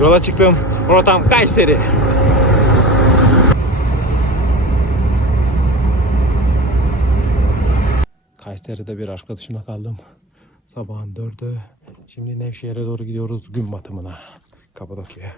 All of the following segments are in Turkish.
Yola çıktım. Rotam Kayseri. Kayseri'de bir arkadaşımla kaldım. Sabahın dördü. Şimdi Nevşehir'e doğru gidiyoruz gün batımına. Kapadokya'ya.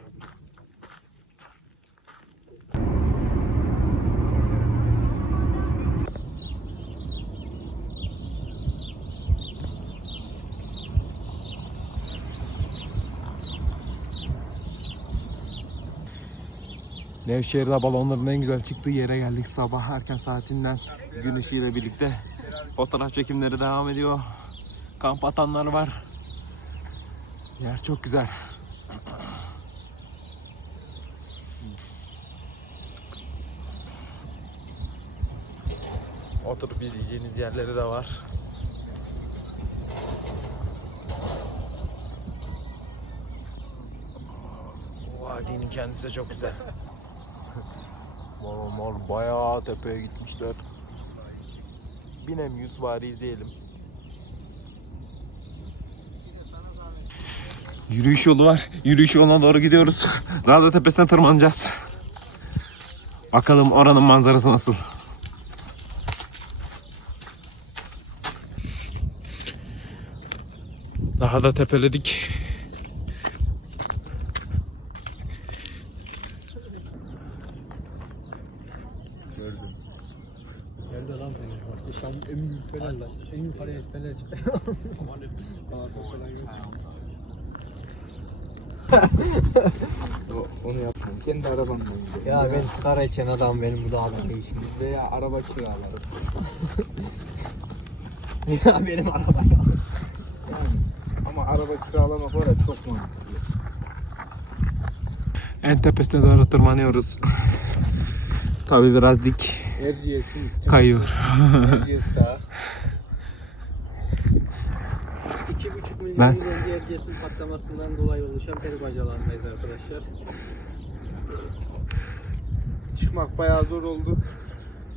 Nevşehir'de balonların en güzel çıktığı yere geldik sabah erken saatinden gün ışığıyla birlikte. Fotoğraf çekimleri devam ediyor. Kamp atanlar var. Yer çok güzel. Oturup izleyeceğiniz yerleri de var. Vadinin kendisi de çok güzel. Balonlar bayağı tepeye gitmişler. Binemiyoruz bari izleyelim. Yürüyüş yolu var. Yürüyüş yoluna doğru gidiyoruz. Radyo tepesine tırmanacağız. Bakalım oranın manzarası nasıl. Daha da tepeledik. Nerede lan benim? Şam en büyük falan lan. En yukarıya falan çıktı. Onu yapmam. Kendi arabamla gidiyorum. ya ben sigara içen adam benim bu dağda işim. Veya araba kiralarım. ya benim araba yok. Yani. Ama araba kiralamak var ya çok mantıklı. En tepesine doğru tırmanıyoruz. Tabii biraz dik Erciyes'in kayıyor. Erciyes Dağı. 2,5 milyon Ben- yıl önce Erciyes'in patlamasından dolayı oluşan peri bacalarındayız arkadaşlar. Çıkmak bayağı zor oldu.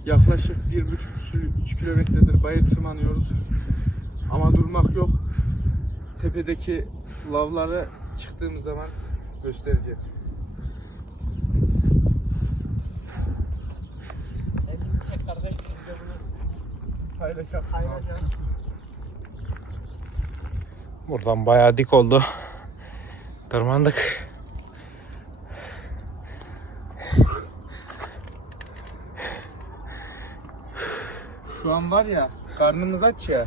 Yaklaşık 1,5-3 kilometredir bayır tırmanıyoruz. Ama durmak yok. Tepedeki lavları çıktığımız zaman göstereceğiz. Paylaşalım. paylaşalım. Buradan bayağı dik oldu. Tırmandık. Şu an var ya karnımız aç ya.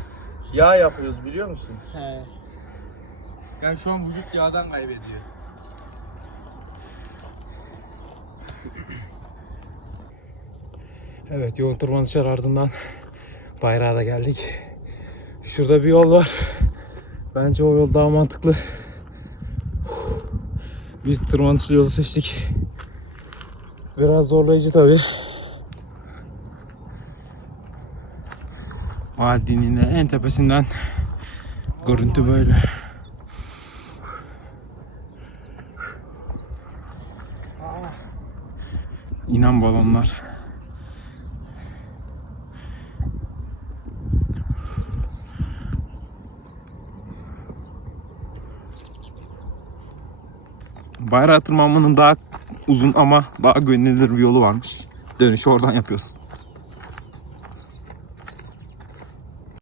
Yağ yapıyoruz biliyor musun? He. Yani şu an vücut yağdan kaybediyor. Evet yoğun tırmanışlar ardından bayrağa da geldik. Şurada bir yol var. Bence o yol daha mantıklı. Biz tırmanışlı yolu seçtik. Biraz zorlayıcı tabi. Vadinin en tepesinden görüntü böyle. İnan balonlar. Bayrağı tırmanmanın daha uzun ama daha güvenilir bir yolu varmış. Dönüşü oradan yapıyorsun.